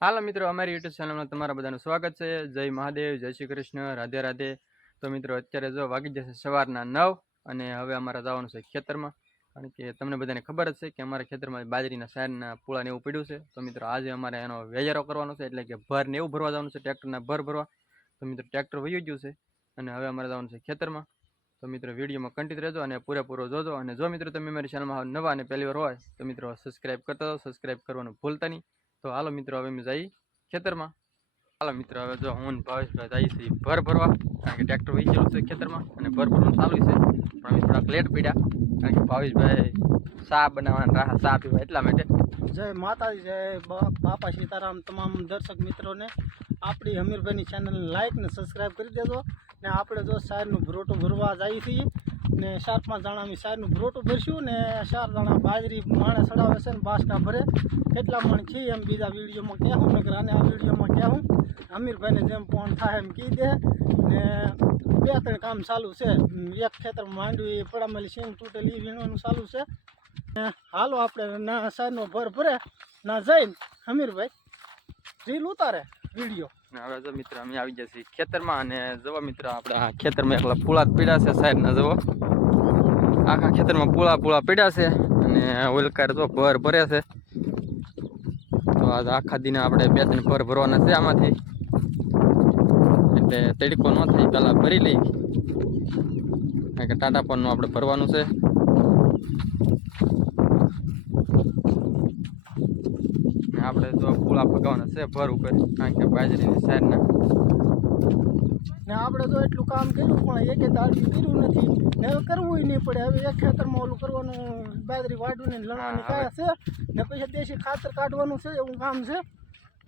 હાલો મિત્રો, અમારી યુટ્યુબ ચેનલમાં તમારા બધાનું સ્વાગત છે. જય મહાદેવ, જય શ્રી કૃષ્ણ, રાધે રાધે. તો મિત્રો, અત્યારે જો વાગી જશે સવારના નવ અને હવે અમારે જવાનું છે ખેતરમાં. કારણ કે તમને બધાને ખબર જ છે કે અમારા ખેતરમાં બાજરીના સારના પૂળાને એવું પડ્યું છે. તો મિત્રો, આજે અમારે એનો વેજારો કરવાનો છે, એટલે કે ભર ને એવું ભરવા જવાનું છે, ટ્રેક્ટરના ભર ભરવા. તો મિત્રો, ટ્રેક્ટર વહી ગયું છે અને હવે અમારે જવાનું છે ખેતરમાં. તો મિત્રો, વિડીયોમાં કન્ટિન્યુ રહેજો અને પૂરેપૂરો જોજો. અને જો મિત્રો, તમે મારી ચેનલમાં નવા અને પહેલી વાર હોય, તો મિત્રો સબસ્ક્રાઈબ કરતા સબસ્ક્રાઈબ કરવાનું ભૂલતા નહીં. તો હાલો મિત્રો, હવે અમે જઈએ ખેતરમાં. હાલો મિત્રો, હવે જો હું ભાવેશભાઈ જઈએ છીએ ભર ભરવા. કારણ કે ટ્રેક્ટર વહી ગયેલું છે ખેતરમાં અને ભર ભરવાનું ચાલુ છે. પણ અમે થોડાક લેટ પડ્યા. કારણ કે ભાવેશભાઈ ચા બનાવવાના રાહ ચા પીવા એટલા માટે. જય માતાજી, જય બાપા સીતારામ તમામ દર્શક મિત્રોને. આપણી હમીરભાઈની ચેનલને લાઈક ને સબસ્ક્રાઈબ કરી દેજો. ને આપણે જો સાહેબનું ભરોટું ભરવા જઈએ છીએ ને ચાર પાંચ જણા અમે સારનું ભરોટું ભરશું ને ચાર જણા બાજરી માણે ચડાવે છે ને બાસકા ભરે. કેટલા મણ છે એમ બીજા વિડીયોમાં કહેવું, નકર અને આ વિડીયોમાં કહેવું. અમીરભાઈને જેમ ફોન થાય એમ કહી દે. ને બે ત્રણ કામ ચાલુ છે. એક ખેતર માંડવી, પડામેલી, સિંગ તૂટેલી વીણવાનું ચાલુ છે. ને હાલો આપણે ના સારનો ભર ભરે, ના જઈને હમીરભાઈ રીલ ઉતારે વીડિયો. અને હવે મિત્રો અમે આવી જશે ખેતરમાં અને જવો મિત્ર આપણા ખેતરમાં એકલા પૂળા પીડા છે સાઈડના જવો આખા ખેતરમાં પૂળા પૂળા પીડા છે અને ઓલકાર જો ભર ભરે છે. તો આજ આખા દિને આપણે બે ત્રણ ભર ભરવાના છે આમાંથી. એટલે તડકો ન થાય, પહેલાં ભરી લઈ કારણ કે ટાટા પરનું આપણે ભરવાનું છે. આપણે જો પૂળા ભગવાન છે ભર ઉપર કારણ કે બાજરીની સાઈડના. ને આપણે તો એટલું કામ કર્યું પણ એકે દાડ્યું કર્યું નથી. ને હવે કરવું નહીં પડે. હવે એક ખેતરમાં ઓલું કરવાનું બાજરી વાઢવું ને લણવાની કાયા છે. ને પછી દેશી ખાતર કાઢવાનું છે એવું કામ છે.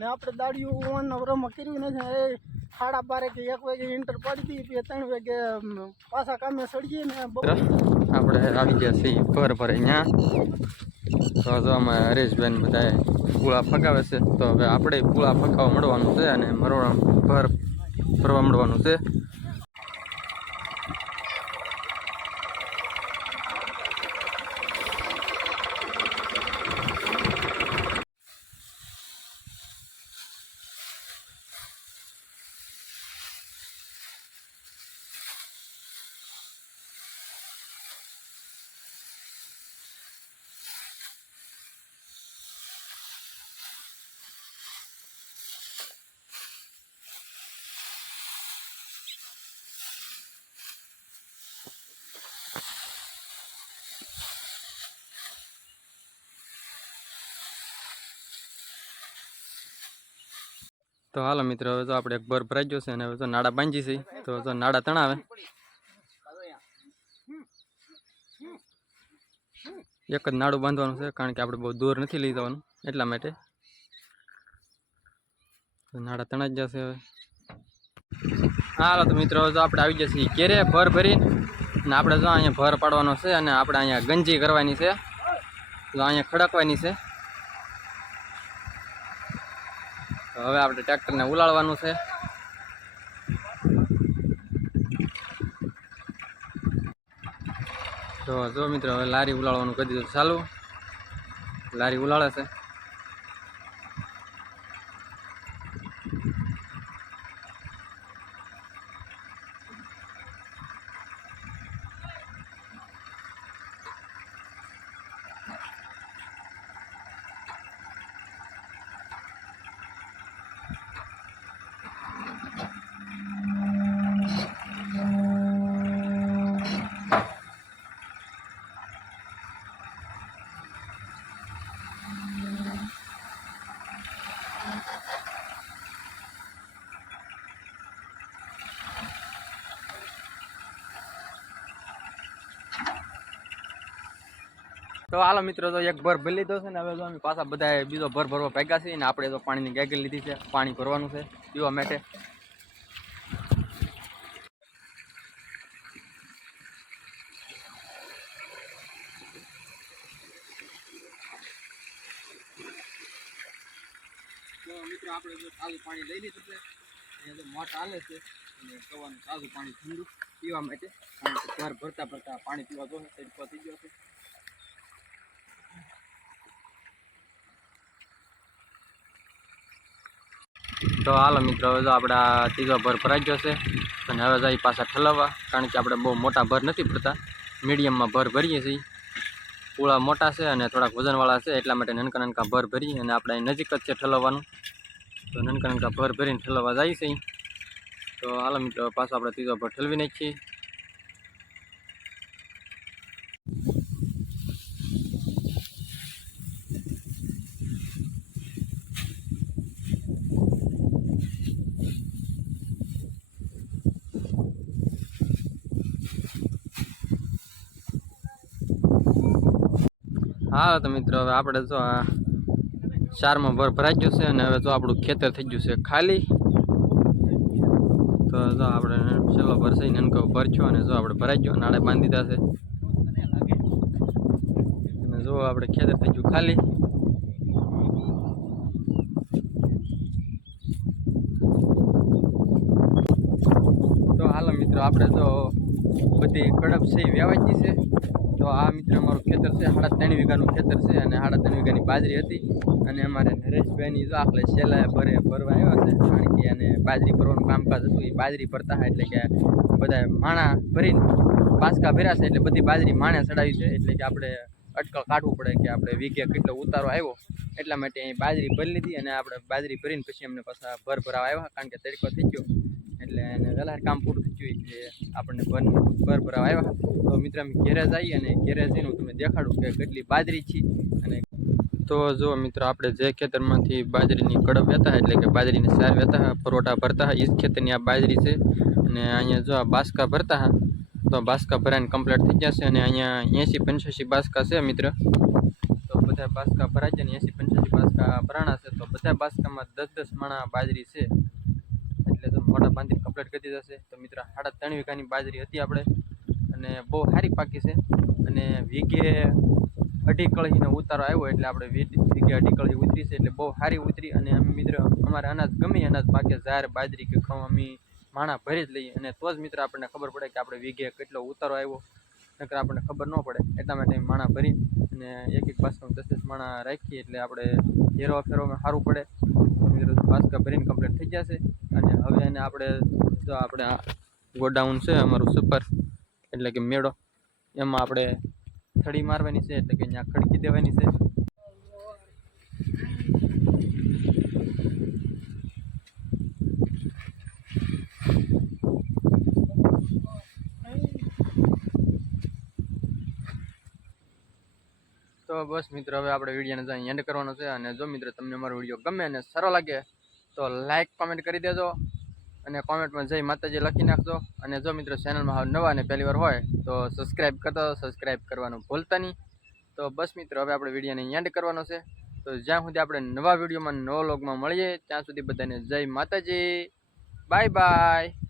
ને આપણે દાડીઓ ઓન રમા કર્યું નથી. એ સાડા બારે કે એક વાગે ઇન્ટર પડી હતી ત્રણ વાગે પાછા કામે સળીએ ને આપણે આવી ગયા છીએ ઘર પર અહીંયા. તો જો અમે હરેશબેન બધા પૂળા ફગાવે છે. તો હવે આપણે પૂળા ફગાવવા મળવાનું છે અને મરવા ભર ભરવા મળવાનું છે. તો હાલો મિત્રો, હવે તો આપણે એક ભર ભરાઈ ગયો છે અને હવે તો નાડા બાંધી છે. તો તો નાડા તણાવે. એક જ નાડું બાંધવાનું છે, કારણ કે આપણે બહુ દૂર નથી લઈ જવાનું એટલા માટે. નાડા તણાઈ જશે હવે. હાલો તો મિત્રો તો આપણે આવી જશે કેરે ભર ભરી અને આપણે જો અહીંયા ભર પાડવાનો છે અને આપણે અહીંયા ગંજી કરવાની છે. તો અહીંયા ખડકવાની છે તો હવે આપણે ટ્રેક્ટરને ઉલાળવાનું છે. તો જો મિત્રો, હવે લારી ઉલાળવાનું કરી દીધું ચાલુ. લારી ઉલાળે છે. તો હાલો મિત્રો, તો એક ભર ભરી લીધો છે ને હવે તો અમે પાછા બધા બીજો ભર ભરવા ભેગા છીએ ને આપણે તો પાણીની ગેગલ લીધી છે, પાણી ભરવાનું છે. પીવા માટે. મિત્રો, આપણે તાજું પાણી લઈ લીધું છે. અહીંયા હાલે છે. પીવા માટે. કારણ ભરતા ભરતા પાણી પીવા જોઈએ તો હાલો મિત્રો, હવે જો આપણા ત્રીજો ભર ભરાઈ ગયો છે અને હવે જાય પાછા ઠલવવા, કારણ કે આપણે બહુ મોટા ભર નથી ભરતા. મીડિયમમાં ભર ભરીએ છીએ. પૂળા મોટા છે અને થોડાક વજનવાળા છે, એટલા માટે નનકા નનકા ભર ભરીએ અને આપણે નજીક જ છે ઠલવવાનું. તો નનકા નનકા ભર ભરીને ઠલવવા જાય છે. તો હાલો મિત્રો, પાછો આપણે ત્રીજો ભર ઠલવી નાખીએ. હા તો મિત્રો, હવે આપણે જો આ ચારમાં ભર ભરાઈ ગયું છે અને હવે જો આપણું ખેતર થઈ ગયું છે ખાલી. તો જો આપણે છેલ્લો ભર નનકો ભરજો અને જો આપણે ભરાઈ ગયો, નાળે બાંધી દીધા છે. જો આપણે ખેતર થઈ ગયું ખાલી. તો હાલો મિત્રો, આપણે તો બધી કડપ છે, એ છે. તો આ મિત્ર અમારું ખેતર છે, સાડા ત્રણ વીઘાનું ખેતર છે અને સાડા ત્રણ વીઘાની બાજરી હતી. અને અમારે નરેશભાઈની જો આખલે છેલ્લા ભરે ભરવા આવ્યા છે, કારણ કે એને બાજરી ભરવાનું કામકાજ હતું. એ બાજરી ભરતા એટલે કે બધા માણા ભરીને બાસકા ભર્યા છે, એટલે બધી બાજરી માણે ચડાવી છે, એટલે કે આપણે અટકળ કાઢવું પડે કે આપણે વીઘે કેટલો ઉતારો આવ્યો. એટલા માટે અહીં બાજરી ભરી લીધી અને આપણે બાજરી ભરીને પછી અમને પાછા ભર ભરાવા આવ્યા, કારણ કે તરીકો થઈ ગયો. એટલે એને વહેલા કામ પૂરું થઈ ગયું એટલે આપણને ભર ભર ભરાવ આવ્યા. તો મિત્ર, અમે ઘેરે જઈએ અને ઘેરે જઈને હું તમને દેખાડું કે કેટલી બાજરી છે અને તો જો મિત્રો, આપણે જે ખેતરમાંથી બાજરીની કડપ વહેતા એટલે કે બાજરીની સાર વહેતા પરોટા ભરતા એ જ ખેતરની આ બાજરી છે. અને અહીંયા જો આ બાસકા ભરતા તો બાસકા ભરાઈને કમ્પ્લીટ થઈ જશે અને અહીંયા એંસી પંચ્યાસી બાસકા છે મિત્ર. તો બધા બાસકા ભરાય છે ને એંસી પંચ્યાસી બાસકા ભરાણા છે, તો બધા બાસકામાં દસ દસ માણા બાજરી છે એટલે તો મોટા બાંધીને કમ્પ્લીટ કરી દીધા છે. તો મિત્ર, સાડા ત્રણ વીઘાની બાજરી હતી આપણે. અને બહુ સારી પાકી છે. અને વીઘે અઢી કળીનો ઉતારો આવ્યો એટલે આપણે વીઘે અઢી કળી ઉતરી છે એટલે બહુ સારી ઉતરી. અને અમે મિત્ર, અમારે અનાજ ગમે અનાજ પાકે, ઝાર, બાજરી કે ઘઉં, અમે માણા ભરી જ લઈએ. અને તો જ મિત્ર, આપણને ખબર પડે કે આપણે વીઘે કેટલો ઉતારો આવ્યો. નકર આપણને ખબર ન પડે. એટલા માટે માણા ભરી અને એક એક બાસકામાં દસ દસ માણા રાખીએ એટલે આપણે ફેરવા ફેરવામાં સારું પડે. મિત્રો પાસકા ભરીને કમ્પ્લીટ થઈ જશે. અને હવે એને આપણે જો આપણે ગોડાઉન છે, અમારું સુપર એટલે કે મેળો, એમાં આપણે થડી મારવાની છે, એટલે કે અહીંયા ખડકી દેવાની છે. બસ મિત્રો, હવે આપણે વિડીયોને ત્યાં એન્ડ કરવાનો છે. અને જો મિત્રો તમને અમારો વીડિયો ગમે અને સારો લાગે, તો લાઇક કોમેન્ટ કરી દેજો. અને કોમેન્ટમાં જય માતાજી લખી નાખજો. અને જો મિત્રો ચેનલમાં હવે નવા અને પહેલી વાર હોય, તો સબસ્ક્રાઈબ કરતો સબસ્ક્રાઈબ કરવાનું ભૂલતા નહીં. તો બસ મિત્રો, હવે આપણે વિડીયોને એન્ડ કરવાનો છે. તો જ્યાં સુધી આપણે નવા વિડીયોમાં, નવા લોગમાં મળીએ, ત્યાં સુધી બધાને જય માતાજી. Bye bye